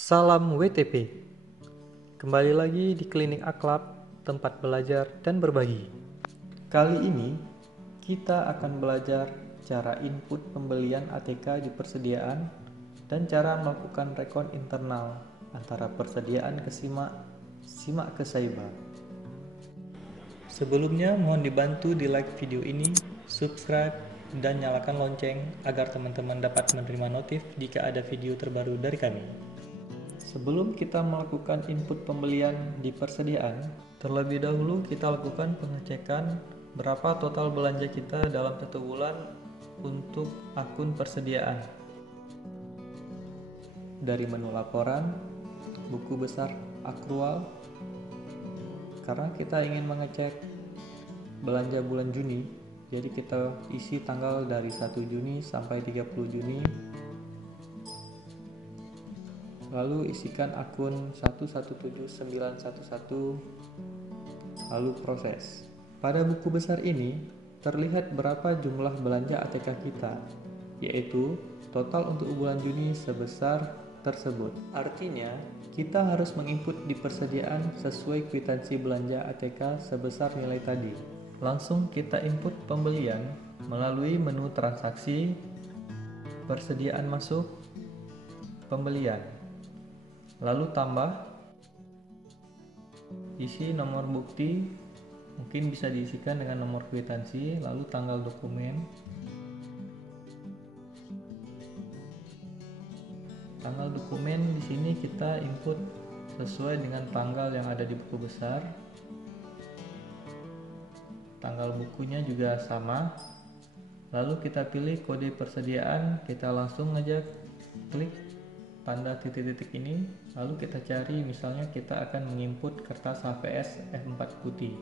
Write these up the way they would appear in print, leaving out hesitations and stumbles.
Salam WTP. Kembali lagi di Klinik Akhlak, tempat belajar dan berbagi. Kali ini kita akan belajar cara input pembelian ATK di persediaan dan cara melakukan rekon internal antara persediaan ke simak ke Saiba. Sebelumnya mohon dibantu di like video ini, subscribe, dan nyalakan lonceng agar teman-teman dapat menerima notif jika ada video terbaru dari kami. Sebelum kita melakukan input pembelian di persediaan, terlebih dahulu kita lakukan pengecekan berapa total belanja kita dalam satu bulan untuk akun persediaan. Dari menu laporan, buku besar akrual, karena kita ingin mengecek belanja bulan Juni, jadi kita isi tanggal dari 1 Juni sampai 30 Juni. Lalu isikan akun 117911, lalu proses. Pada buku besar ini terlihat berapa jumlah belanja ATK kita, yaitu total untuk bulan Juni sebesar tersebut. Artinya kita harus menginput di persediaan sesuai kwitansi belanja ATK sebesar nilai tadi. Langsung kita input pembelian melalui menu transaksi, persediaan masuk, pembelian. Lalu tambah, isi nomor bukti, mungkin bisa diisikan dengan nomor kwitansi, lalu tanggal dokumen. Tanggal dokumen di sini kita input sesuai dengan tanggal yang ada di buku besar. Tanggal bukunya juga sama. Lalu kita pilih kode persediaan, kita langsung aja klik tanda titik-titik ini, lalu kita cari, misalnya kita akan menginput kertas HVS F4 putih,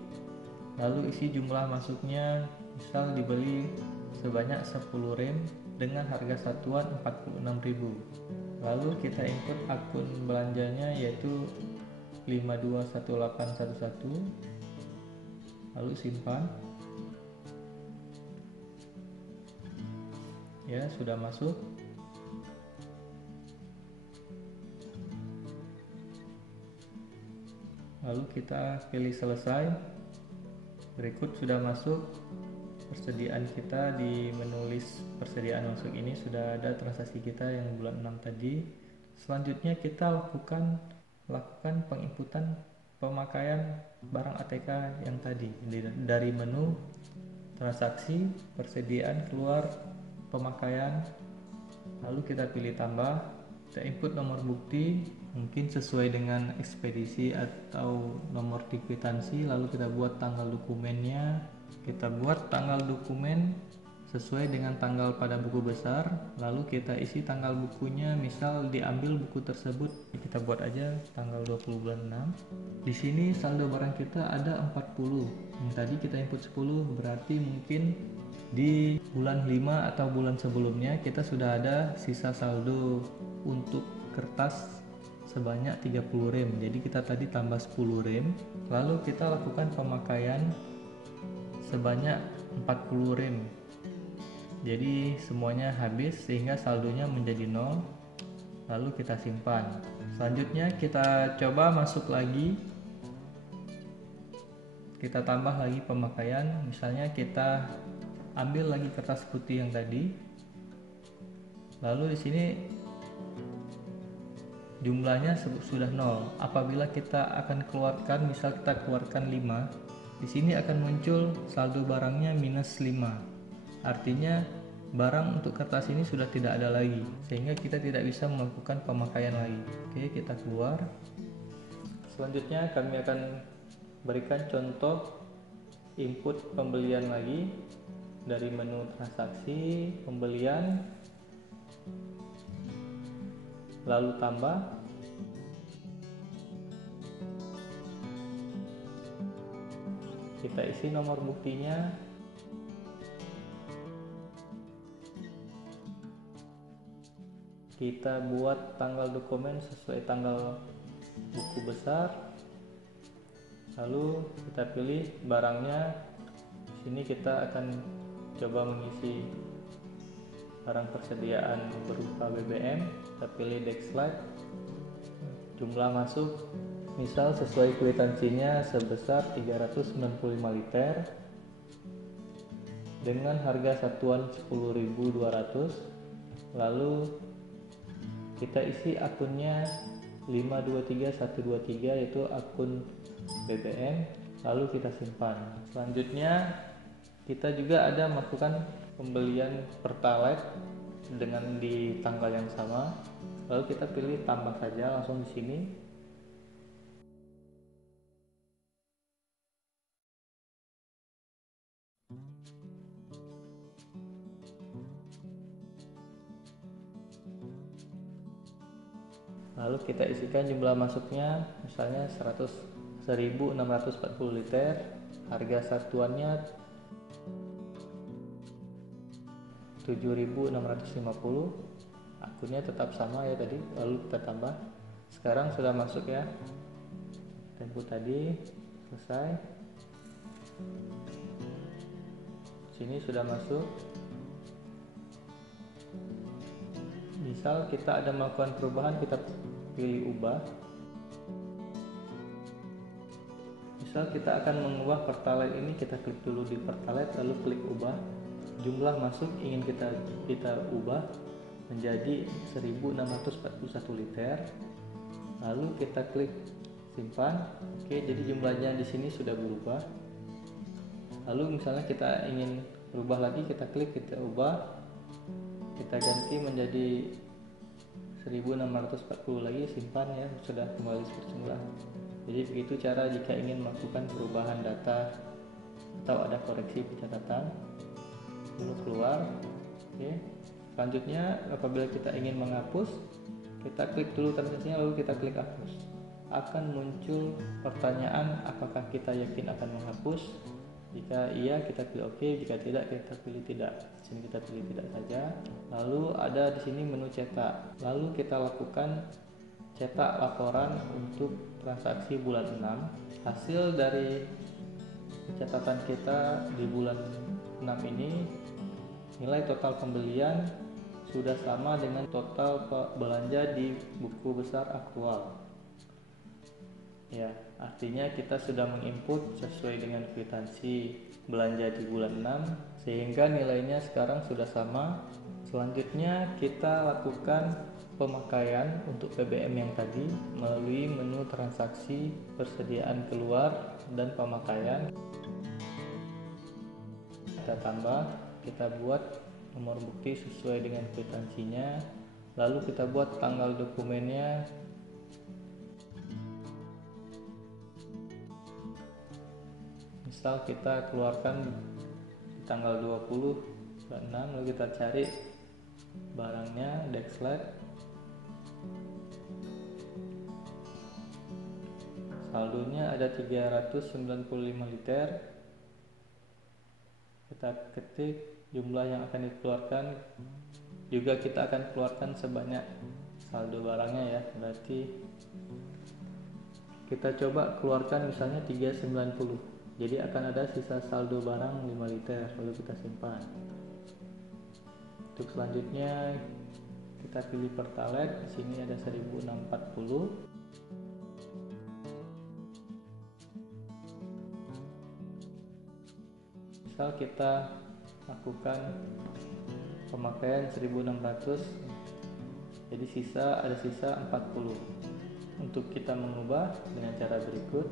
lalu isi jumlah masuknya, misal dibeli sebanyak 10 rem dengan harga satuan 46.000, lalu kita input akun belanjanya yaitu 521811, lalu simpan. Ya, sudah masuk. Lalu kita pilih selesai. Berikut sudah masuk persediaan kita. Di menu list persediaan masuk ini sudah ada transaksi kita yang bulan 6 tadi. Selanjutnya kita lakukan penginputan pemakaian barang ATK yang tadi. Dari menu transaksi, persediaan, keluar pemakaian, lalu kita pilih tambah, kita input nomor bukti mungkin sesuai dengan ekspedisi atau nomor di kwitansi, lalu kita buat tanggal dokumennya, kita buat tanggal dokumen sesuai dengan tanggal pada buku besar, lalu kita isi tanggal bukunya, misal diambil buku tersebut, kita buat aja tanggal 20 bulan 6. Di sini saldo barang kita ada 40, yang tadi kita input 10, berarti mungkin di bulan 5 atau bulan sebelumnya kita sudah ada sisa saldo untuk kertas sebanyak 30 rem, jadi kita tadi tambah 10 rem, lalu kita lakukan pemakaian sebanyak 40 rem, jadi semuanya habis sehingga saldonya menjadi 0, lalu kita simpan. Selanjutnya kita coba masuk lagi, kita tambah lagi pemakaian, misalnya kita ambil lagi kertas putih yang tadi, lalu di sini jumlahnya sudah 0. Apabila kita akan keluarkan, misal kita keluarkan 5, di sini akan muncul saldo barangnya minus 5. Artinya barang untuk kertas ini sudah tidak ada lagi, sehingga kita tidak bisa melakukan pemakaian lagi. Oke, kita keluar. Selanjutnya kami akan berikan contoh input pembelian lagi dari menu transaksi, pembelian, lalu tambah, kita isi nomor buktinya, kita buat tanggal dokumen sesuai tanggal buku besar, lalu kita pilih barangnya. Di sini kita akan coba mengisi barang persediaan berupa BBM, kita pilih Dexlite, jumlah masuk misal sesuai kwitansinya sebesar 395 liter dengan harga satuan 10.200. Lalu kita isi akunnya 523123 yaitu akun BBM, lalu kita simpan. Selanjutnya kita juga ada melakukan pembelian Pertalite dengan di tanggal yang sama, lalu kita pilih tambah saja langsung di sini. Lalu kita isikan jumlah masuknya, misalnya 1640 liter, harga satuannya 7.650, akunnya tetap sama ya tadi, lalu kita tambah. Sekarang sudah masuk ya, tempo tadi selesai, sini sudah masuk. Misal kita ada melakukan perubahan, kita pilih ubah. Misal kita akan mengubah Pertalite ini, kita klik dulu di Pertalite lalu klik ubah. Jumlah masuk ingin kita ubah menjadi 1641 liter. Lalu kita klik simpan. Oke, jadi jumlahnya di sini sudah berubah. Lalu misalnya kita ingin berubah lagi, kita klik, kita ubah. Kita ganti menjadi 1640 lagi, simpan ya, sudah kembali seperti semula. Jadi begitu cara jika ingin melakukan perubahan data atau ada koreksi pencatatan. Lalu keluar. Oke. Selanjutnya apabila kita ingin menghapus, kita klik dulu transaksinya lalu kita klik hapus. Akan muncul pertanyaan apakah kita yakin akan menghapus. Jika iya kita pilih oke, jika tidak kita pilih tidak. Di sini kita pilih tidak saja. Lalu ada di sini menu cetak. Lalu kita lakukan cetak laporan untuk transaksi bulan 6. Hasil dari pencatatan kita di bulan 6 ini, nilai total pembelian sudah sama dengan total belanja di buku besar aktual. Ya, artinya kita sudah menginput sesuai dengan kwitansi belanja di bulan 6 sehingga nilainya sekarang sudah sama. Selanjutnya kita lakukan pemakaian untuk BBM yang tadi melalui menu transaksi, persediaan keluar, dan pemakaian. Kita tambah, kita buat nomor bukti sesuai dengan kwitansinya, lalu kita buat tanggal dokumennya. Misal kita keluarkan di tanggal 20 bulan 6, lalu kita cari barangnya, Dexlet, saldonya ada 395 liter. Kita ketik jumlah yang akan dikeluarkan, juga kita akan keluarkan sebanyak saldo barangnya ya, berarti kita coba keluarkan misalnya 390, jadi akan ada sisa saldo barang 5 liter, lalu kita simpan. Untuk selanjutnya kita pilih Pertalite, di sini ada 1640. Misal kita lakukan pemakaian 1600, jadi ada sisa 40. Untuk kita mengubah dengan cara berikut.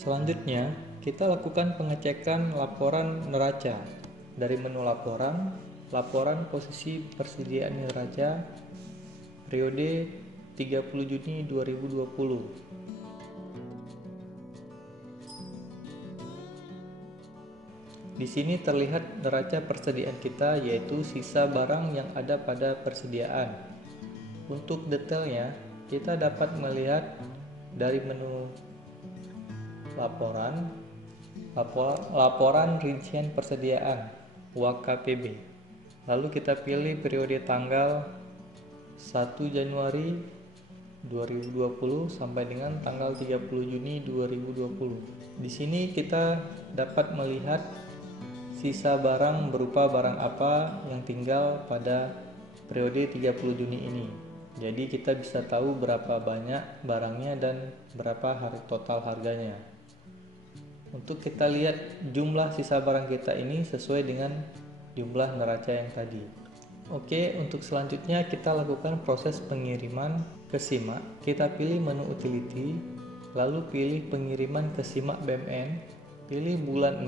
Selanjutnya, kita lakukan pengecekan laporan neraca. Dari menu laporan, laporan posisi persediaan neraca periode 30 Juni 2020. Di sini terlihat neraca persediaan kita, yaitu sisa barang yang ada pada persediaan. Untuk detailnya, kita dapat melihat dari menu laporan rincian persediaan WKPB. Lalu kita pilih periode tanggal 1 Januari 2020 sampai dengan tanggal 30 Juni 2020. Di sini kita dapat melihat sisa barang berupa barang apa yang tinggal pada periode 30 Juni ini. Jadi kita bisa tahu berapa banyak barangnya dan berapa total harganya. Untuk kita lihat jumlah sisa barang kita ini sesuai dengan jumlah neraca yang tadi. Oke, untuk selanjutnya kita lakukan proses pengiriman ke SIMA. Kita pilih menu utility, lalu pilih pengiriman ke SIMA BMN, pilih bulan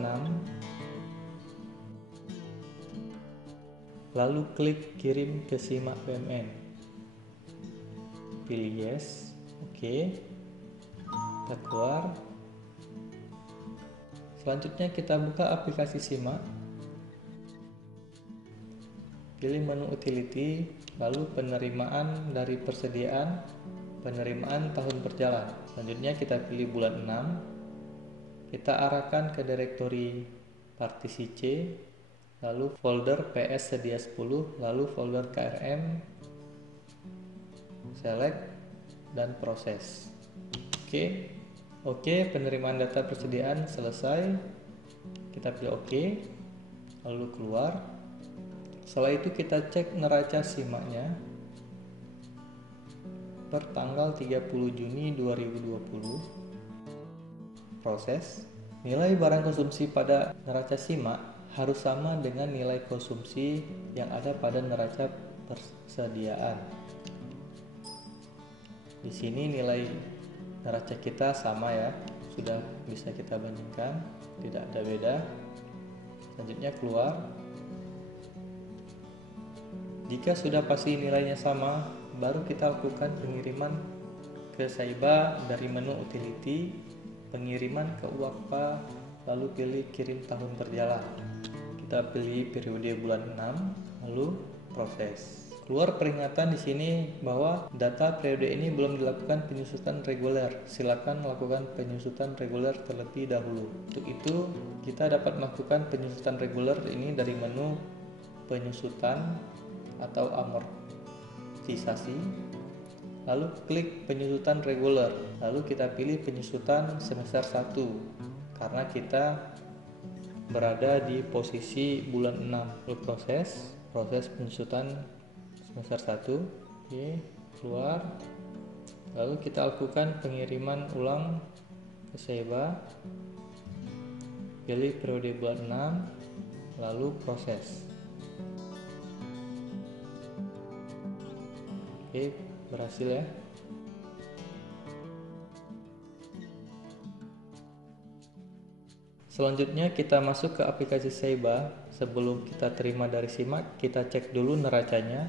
6, lalu klik kirim ke SIMA BMN. Pilih yes, oke. Kita keluar. Selanjutnya kita buka aplikasi SIMA. Pilih menu utility, lalu penerimaan dari persediaan, penerimaan tahun berjalan. Selanjutnya kita pilih bulan 6. Kita arahkan ke direktori partisi C, lalu folder PS sedia 10, lalu folder KRM, select, dan proses. Oke, penerimaan data persediaan selesai. Kita pilih OK, lalu keluar. Setelah itu kita cek neraca SIMA-nya per tanggal 30 Juni 2020. Proses. Nilai barang konsumsi pada neraca SIMA harus sama dengan nilai konsumsi yang ada pada neraca persediaan. Di sini nilai neraca kita sama ya, sudah bisa kita bandingkan, tidak ada beda. Selanjutnya keluar. Jika sudah pasti nilainya sama, baru kita lakukan pengiriman ke Saiba dari menu utility, pengiriman ke UAKPA, lalu pilih kirim tahun berjalan. Kita pilih periode bulan 6, lalu proses. Keluar peringatan di sini bahwa data periode ini belum dilakukan penyusutan reguler. Silakan lakukan penyusutan reguler terlebih dahulu. Untuk itu, kita dapat melakukan penyusutan reguler ini dari menu penyusutan atau amortisasi. Lalu klik penyusutan reguler. Lalu kita pilih penyusutan semester 1 karena kita berada di posisi bulan 6. Lalu proses penyusutan semester 1. Oke, keluar. Lalu kita lakukan pengiriman ulang ke Saiba. Pilih periode bulan 6, lalu proses. Oke, berhasil ya. Selanjutnya kita masuk ke aplikasi Saiba. Sebelum kita terima dari SIMA, kita cek dulu neracanya.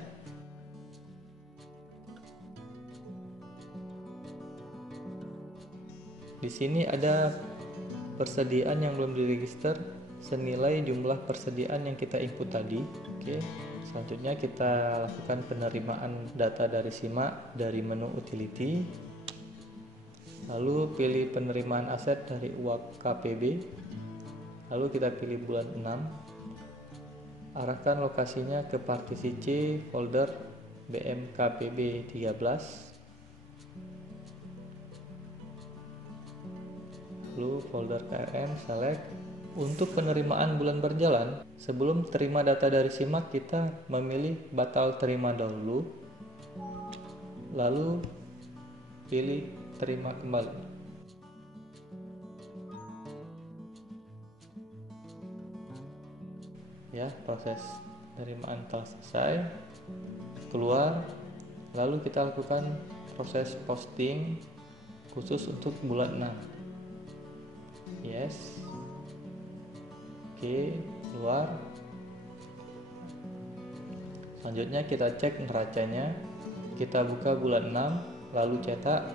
Di sini ada persediaan yang belum diregister senilai jumlah persediaan yang kita input tadi. Oke. Selanjutnya kita lakukan penerimaan data dari SIMA dari menu utility. Lalu pilih penerimaan aset dari UAK KPB. Lalu kita pilih bulan 6. Arahkan lokasinya ke partisi C folder BMKPB 13. Lalu folder KRM select. Untuk penerimaan bulan berjalan, sebelum terima data dari SIMA kita memilih batal terima dahulu, lalu pilih terima kembali. Ya, proses penerimaan telah selesai. Keluar, lalu kita lakukan proses posting khusus untuk bulan 6. Yes. Oke, keluar. Selanjutnya kita cek neracanya. Kita buka bulan 6, lalu cetak.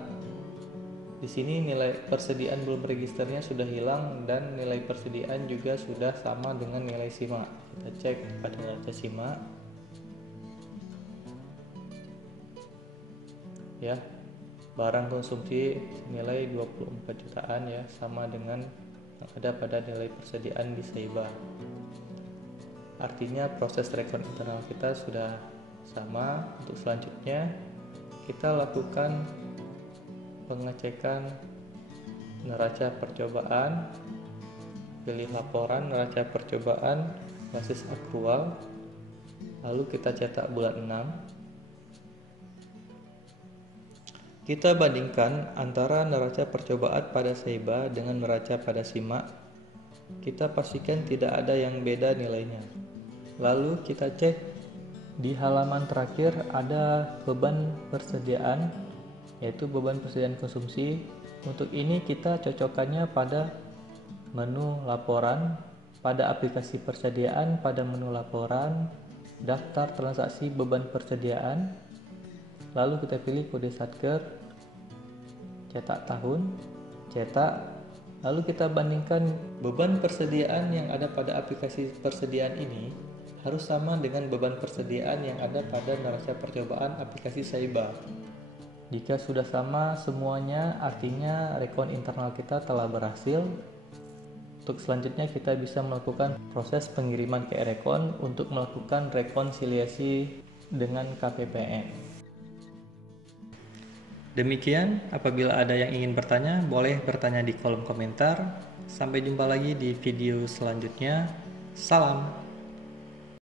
Di sini nilai persediaan belum registernya sudah hilang dan nilai persediaan juga sudah sama dengan nilai SIMA. Kita cek pada neraca SIMA. Ya, barang konsumsi nilai 24 jutaan ya, sama dengan yang ada pada nilai persediaan di Saiba. Artinya proses rekon internal kita sudah Sama, untuk selanjutnya kita lakukan pengecekan neraca percobaan. Pilih laporan neraca percobaan basis akrual, lalu kita cetak bulan 6. Kita bandingkan antara neraca percobaan pada Seiba dengan neraca pada Simak. Kita pastikan tidak ada yang beda nilainya. Lalu kita cek di halaman terakhir ada beban persediaan, yaitu beban persediaan konsumsi. Untuk ini kita cocokkannya pada menu laporan, pada aplikasi persediaan, pada menu laporan, daftar transaksi beban persediaan, lalu kita pilih kode Satker, cetak tahun, cetak, lalu kita bandingkan beban persediaan yang ada pada aplikasi persediaan ini harus sama dengan beban persediaan yang ada pada neraca percobaan aplikasi Seiba. Jika sudah sama semuanya, artinya rekon internal kita telah berhasil. Untuk selanjutnya kita bisa melakukan proses pengiriman ke e-rekon untuk melakukan rekonsiliasi dengan KPPN. Demikian, apabila ada yang ingin bertanya, boleh bertanya di kolom komentar. Sampai jumpa lagi di video selanjutnya. Salam.